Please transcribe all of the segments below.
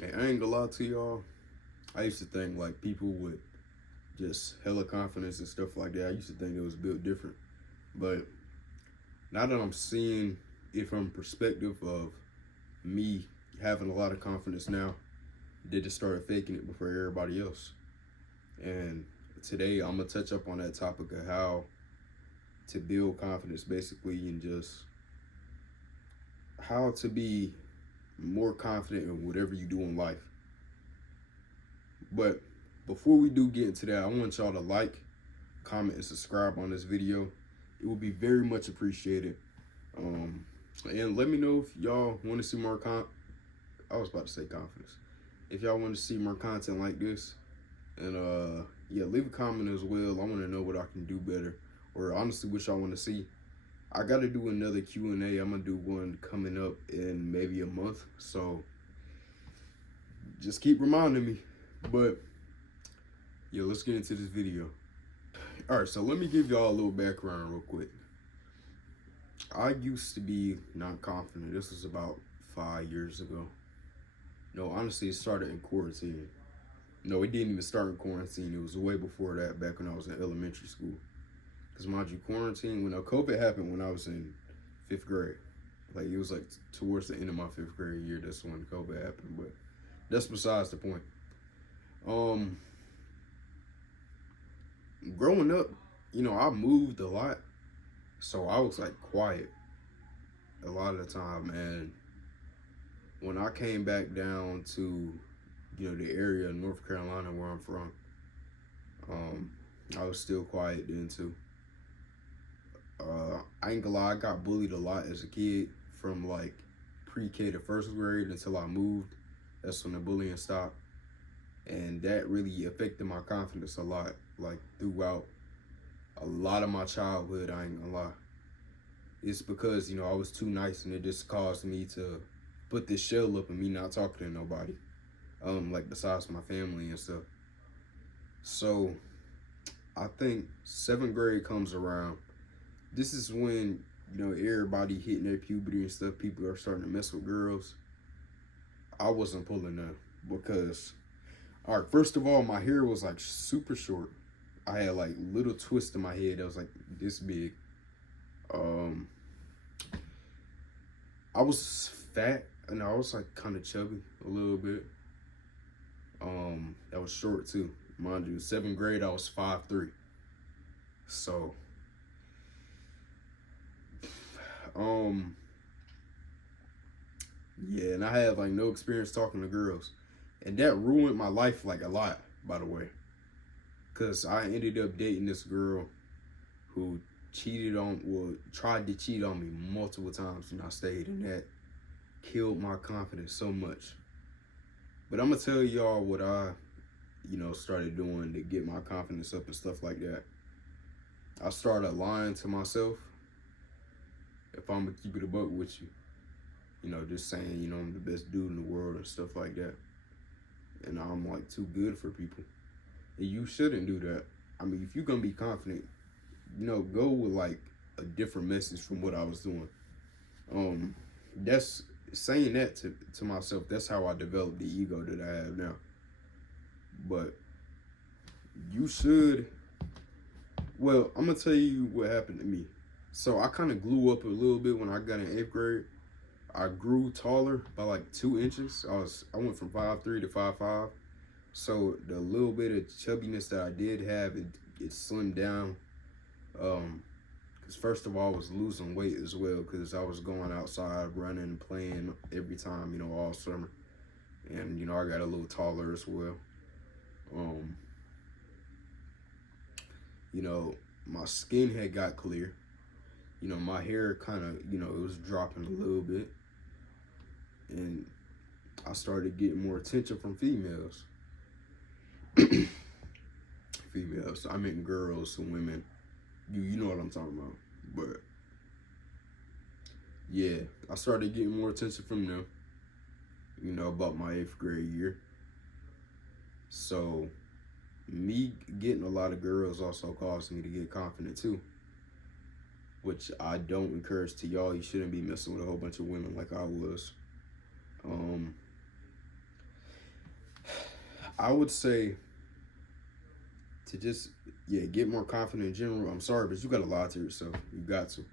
And I ain't gonna lie to y'all, I used to think like people with just hella confidence and stuff like that, I used to think it was built different. But now that I'm seeing it from perspective of me having a lot of confidence now, they just started faking it before everybody else. And today I'm gonna touch up on that topic of how to build confidence basically and just how to be more confident in whatever you do in life. But before we do get into that, I want y'all to like, comment, and subscribe on this video. It would be very much appreciated. Um, and let me know if y'all want to see more I was about to say confidence. If y'all want to see more content like this, and yeah, leave a comment as well. I want to know what I can do better, or honestly, what y'all want to see. I got to do another Q&A. I'm gonna do one coming up in maybe a month, so just keep reminding me. But yeah, let's get into this video. All right, so let me give y'all a little background real quick. I used to be not confident. This was about 5 years ago. No, honestly, it started in quarantine. No, it didn't even start in quarantine. It was way before that, back when I was in elementary school. Because mind you, quarantine, when COVID happened when I was in 5th grade. Like, it was like towards the end of my 5th grade year, that's when COVID happened. But that's besides the point. Growing up, I moved a lot. So I was like quiet a lot of the time. And when I came back down to, the area of North Carolina where I'm from, I was still quiet then too. I ain't gonna lie, I got bullied a lot as a kid from like pre-K to 1st grade until I moved. That's when the bullying stopped. And that really affected my confidence a lot, like throughout a lot of my childhood, I ain't gonna lie. It's because, I was too nice and it just caused me to put this shell up and me not talking to nobody. Like besides my family and stuff. So I think 7th grade comes around. This is when, everybody hitting their puberty and stuff, people are starting to mess with girls. I wasn't pulling them because, all right, first of all, my hair was like super short. I had like little twists in my head that was like this big. I was fat and I was like kind of chubby a little bit. That was short too. Mind you, 7th grade, I was 5'3". So, yeah, and I had like no experience talking to girls. And that ruined my life like a lot, by the way. Cause I ended up dating this girl who tried to cheat on me multiple times and I stayed, and that killed my confidence so much. But I'm gonna tell y'all what I, started doing to get my confidence up and stuff like that. I started lying to myself. If I'm gonna keep it a buck with you, just saying, I'm the best dude in the world and stuff like that. And I'm like too good for people. And you shouldn't do that. I mean, if you're gonna be confident, go with like a different message from what I was doing. That's saying that to myself. That's how I developed the ego that I have now. But you should. Well, I'm gonna tell you what happened to me. So I kind of grew up a little bit when I got in 8th grade. I grew taller by like 2 inches. I went from 5'3" to 5'5". So the little bit of chubbiness that I did have, it slimmed down. Because first of all, I was losing weight as well because I was going outside, running, playing every time, all summer. And, I got a little taller as well. My skin had got clear. My hair kind of, it was dropping a little bit. And I started getting more attention from females. Females, I mean girls and women. You know what I'm talking about. But yeah, I started getting more attention from them, about my 8th grade year. So me getting a lot of girls also caused me to get confident too, which I don't encourage to y'all. You shouldn't be messing with a whole bunch of women like I was. I would say to just, yeah, get more confident in general. I'm sorry, but you gotta lie to yourself. You got to.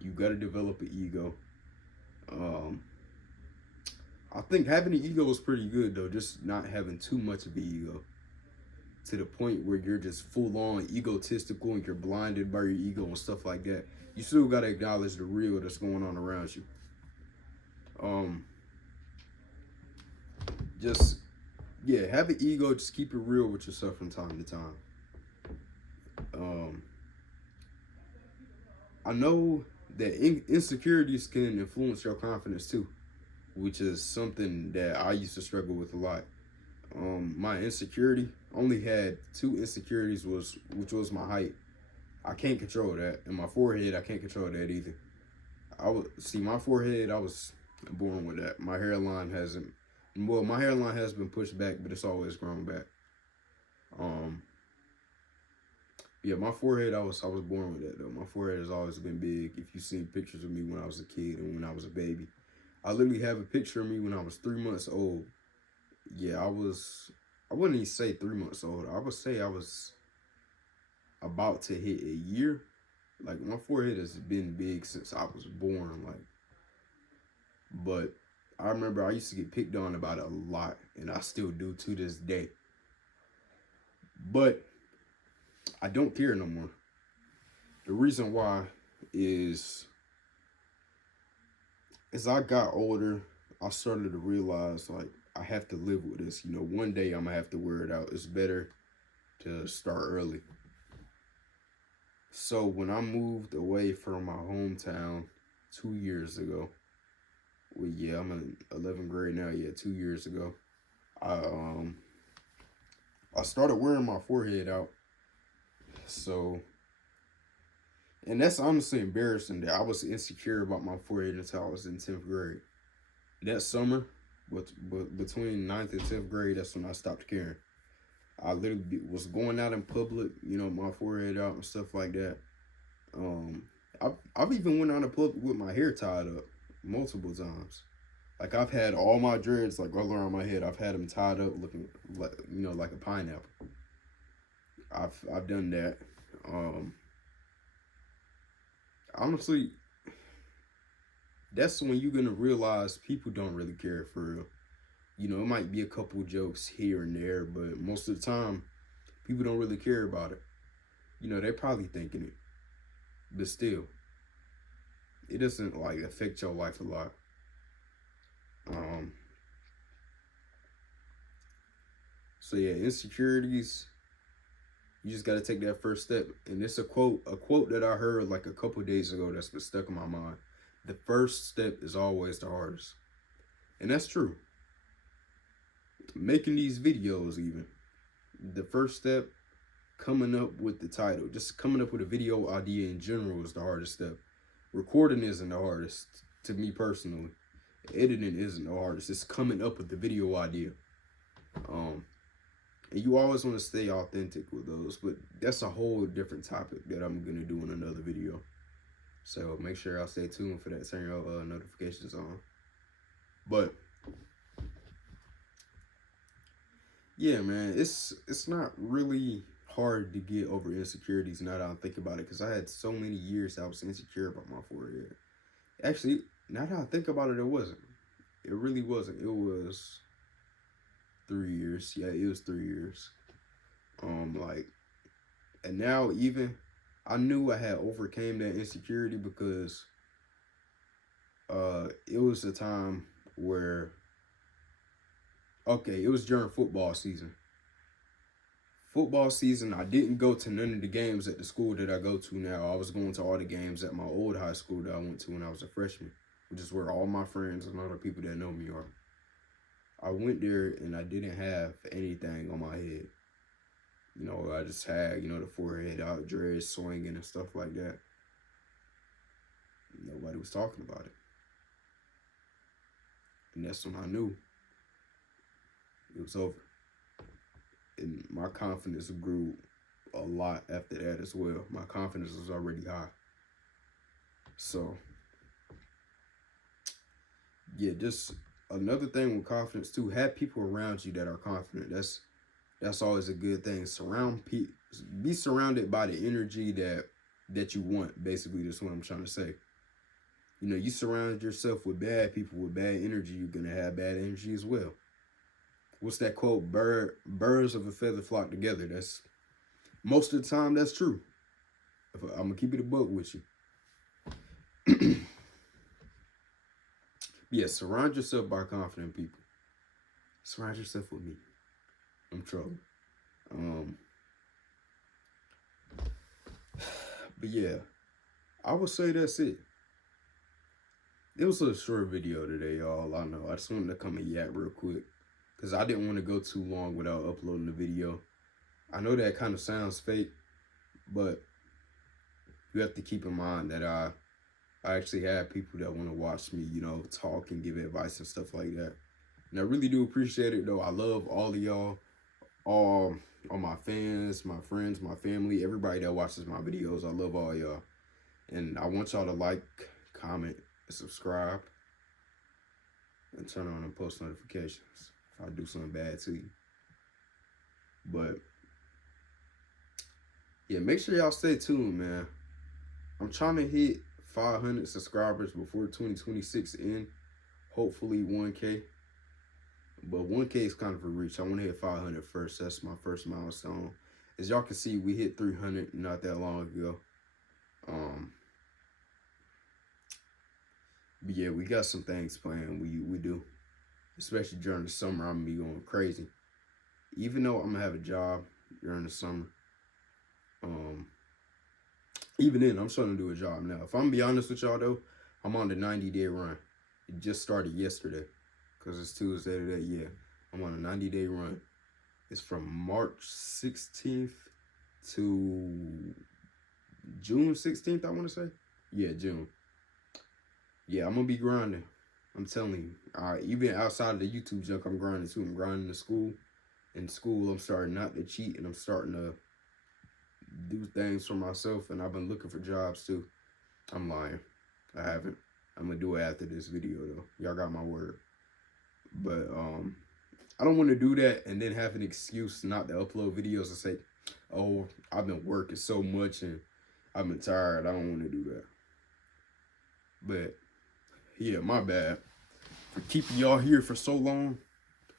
You gotta develop an ego. Um, I think having an ego is pretty good though. Just not having too much of an ego to the point where you're just full on egotistical and you're blinded by your ego and stuff like that. You still gotta acknowledge the real that's going on around you. Um, just yeah, have an ego. Just keep it real with yourself from time to time. Um, I know that insecurities can influence your confidence too, which is something that I used to struggle with a lot. My insecurity only had two insecurities, which was my height. I can't control that, and my forehead I can't control that either. I would see my forehead. I was born with that. My hairline hasn't. Well, my hairline has been pushed back, but it's always grown back. Um, yeah, my forehead. I was born with that though. My forehead has always been big. If you've seen pictures of me when I was a kid and when I was a baby, I literally have a picture of me when I was 3 months old. Yeah, I was. I wouldn't even say 3 months old. I would say I was about to hit a year. Like my forehead has been big since I was born. Like, but I remember I used to get picked on about it a lot, and I still do to this day. But I don't care no more. The reason why is as I got older, I started to realize like I have to live with this. You know, one day I'm gonna have to wear it out. It's better to start early. So when I moved away from my hometown 2 years ago, well, yeah, I'm in 11th grade now. Yeah, 2 years ago, I um I started wearing my forehead out. So, and that's honestly embarrassing that I was insecure about my forehead until I was in 10th grade. That summer, but between ninth and 10th grade, that's when I stopped caring. I literally was going out in public, you know, my forehead out and stuff like that. Um, I've even went out in public with my hair tied up multiple times. Like I've had all my dreads like all around my head. I've had them tied up, looking like like a pineapple. I've done that. Um, honestly, that's when you're gonna realize people don't really care for real. You know, it might be a couple jokes here and there, but most of the time, people don't really care about it. You know, they're probably thinking it, but still, it doesn't like affect your life a lot. Um, so yeah, insecurities. You just got to take that first step, and it's a quote that I heard like a couple days ago that's been stuck in my mind. The first step is always the hardest, and that's true. Making these videos, even the first step, coming up with the title, just coming up with a video idea in general is the hardest step. Recording isn't the hardest to me personally. Editing isn't the hardest. It's coming up with the video idea. And you always want to stay authentic with those, but that's a whole different topic that I'm gonna do in another video. So make sure y'all stay tuned for that. Turn your notifications on. But yeah, man, it's not really hard to get over insecurities now that I think about it, because I had so many years I was insecure about my forehead. Actually, now that I think about it, it wasn't. It really wasn't. It was 3 years. Yeah, it was 3 years. Like, and now even I knew I had overcame that insecurity because it was a time where, okay, it was during football season. Football season, I didn't go to none of the games at the school that I go to now. I was going to all the games at my old high school that I went to when I was a freshman, which is where all my friends and other people that know me are. I went there and I didn't have anything on my head. You know, I just had, the forehead out, dreads swinging and stuff like that. Nobody was talking about it. And that's when I knew it was over. And my confidence grew a lot after that as well. My confidence was already high. So, yeah, just another thing with confidence too, have people around you that are confident. That's always a good thing. Be surrounded by the energy that you want. Basically, that's what I'm trying to say. You know, you surround yourself with bad people with bad energy, you're gonna have bad energy as well. What's that quote? Birds of a feather flock together. That's most of the time that's true. I'm gonna keep it a buck with you. Yeah, surround yourself by confident people. Surround yourself with me. I'm trouble. But yeah, I would say that's it. It was a short video today, y'all. I know. I just wanted to come and yap real quick because I didn't want to go too long without uploading the video. I know that kind of sounds fake, but you have to keep in mind that I actually have people that want to watch me, you know, talk and give advice and stuff like that. And I really do appreciate it, though. I love all of y'all, all my fans, my friends, my family, everybody that watches my videos. I love all y'all. And I want y'all to like, comment, and subscribe, and turn on and post notifications if I do something bad to you. But yeah, make sure y'all stay tuned, man. I'm trying to hit 500 subscribers before 2026 end. Hopefully 1K. But 1K is kind of a reach. I want to hit 500 first. That's my first milestone. As y'all can see, we hit 300 not that long ago. But yeah, we got some things planned. We do. Especially during the summer, I'm going to be going crazy. Even though I'm going to have a job during the summer. Even then, I'm starting to do a job now. If I'm going to be honest with y'all, though, I'm on the 90-day run. It just started yesterday. Because it's Tuesday today. Yeah, I'm on a 90-day run. It's from March 16th to June 16th, I want to say. Yeah, June. Yeah, I'm going to be grinding. I'm telling you. Even outside of the YouTube junk, I'm grinding too. I'm grinding in school. In school, I'm starting not to cheat, and I'm starting to do things for myself, and I've been looking for jobs too. I'm lying. I haven't. I'm going to do it after this video, though. Y'all got my word. But I don't want to do that and then have an excuse not to upload videos and say, oh, I've been working so much and I've been tired. I don't want to do that. But yeah, my bad for keeping y'all here for so long.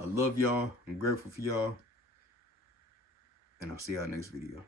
I love y'all. I'm grateful for y'all. And I'll see y'all next video.